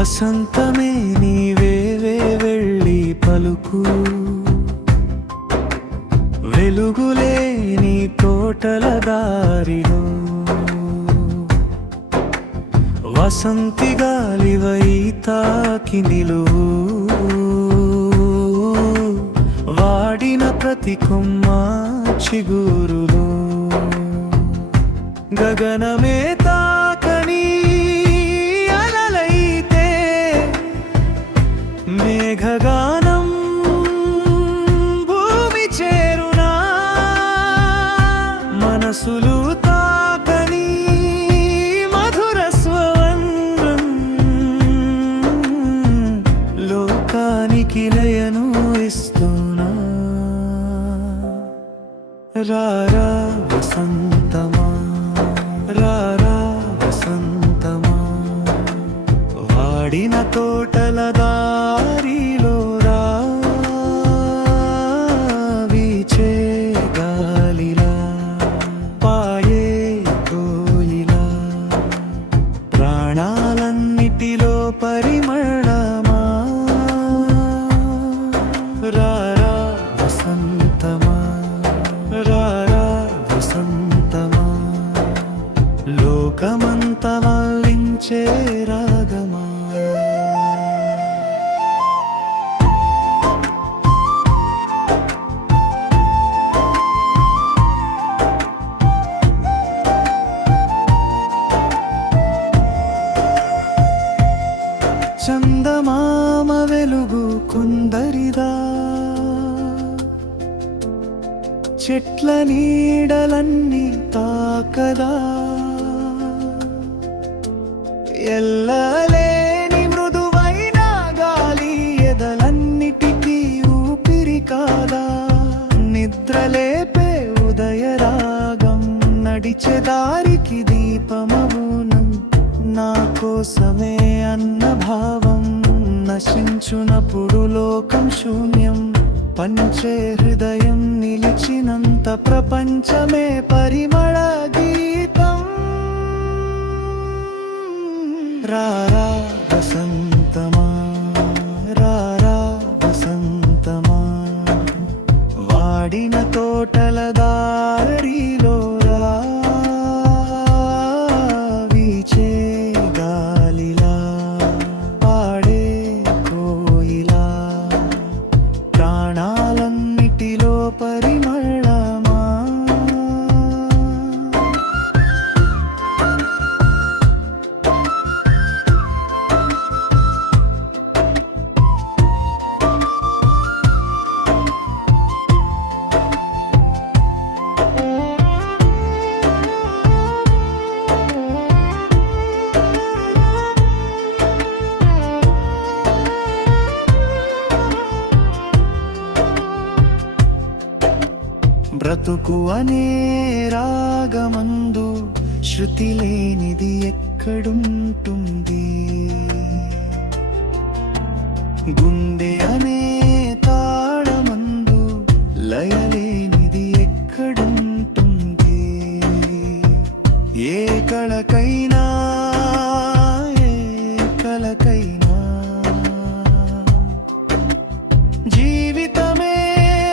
వసంతమే నీవేవే వెళ్ళి పలుకు, వెలుగులే నీ తోటల దారిలో, వసంతి గాలివై తాకి నిలువు, వాడిన ప్రతి కొమ్మ చిగురులో, గగనమే తాకని అలలైతే మేఘగానం భూమి చేరునా, మనసులు తాకని మధుర స్వరం లోకానికి లయను ఇస్తున్నా. రారా వసంతమా, రారా వసంతమా, వాడిన తోటల దారిలో రా, వీచే గాలిలా పాయే కోయిలా, ప్రాణాలన్నిటిలో పరిమళమా. రారా వసంతమా, రారా వసంతమా, లోకమంతా లాలించే రాగమా. చందమామ వెలుగు కొందరిదా, చెట్ల నీడలన్నీ తాకదా, ఎల్లలేని మృదువైన గాలి ఎదలన్నిటికీ ఊపిరి కాదా, నిద్రలేపే ఉదయరాగం నడిచే దారికి దీపమౌనం, నా కోసమే అన్న భావం నశించునప్పుడు లోకం శూన్యం, పంచే హృదయం నిలిచినంత ప్రపంచమే పరిమళ గీతం. రారా వసంతమా, రారా వసంతమా, వాడిన తోటల దారిలో రా, వీచే గాలిలా పాడే కోయిలా, ప్రాణాలన్నిటిలో పరిమళమా. బ్రతుకు అనే రాగమందు శృతి లేనిది ఎక్కడుంటుంది, గుండె అనే తాళమందు లయలేనిది ఎక్కడుంటుంది, ఏ కళకైనా ఏ కళకైనా జీవితమే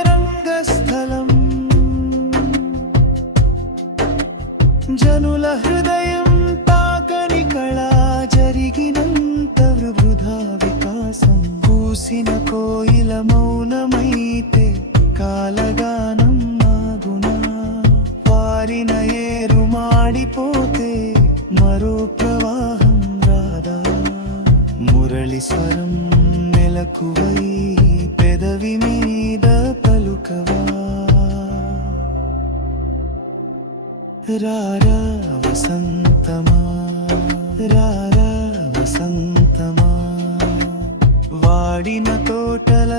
రంగస్థలం, జనుల హృదయం తాకని కళ జరిగినంత వృధా వికాసం, పూసిన కోయిల మౌనమైతే కాలగానం నాగునా, పారిన ఏరు మాడిపోతే మరో ప్రవాహం రాదా, మురళి స్వరం మెలకువై పెదవి మీద పలుకవా. రారా వసంతమా, రారా వసంతమా, వాడిన తోటల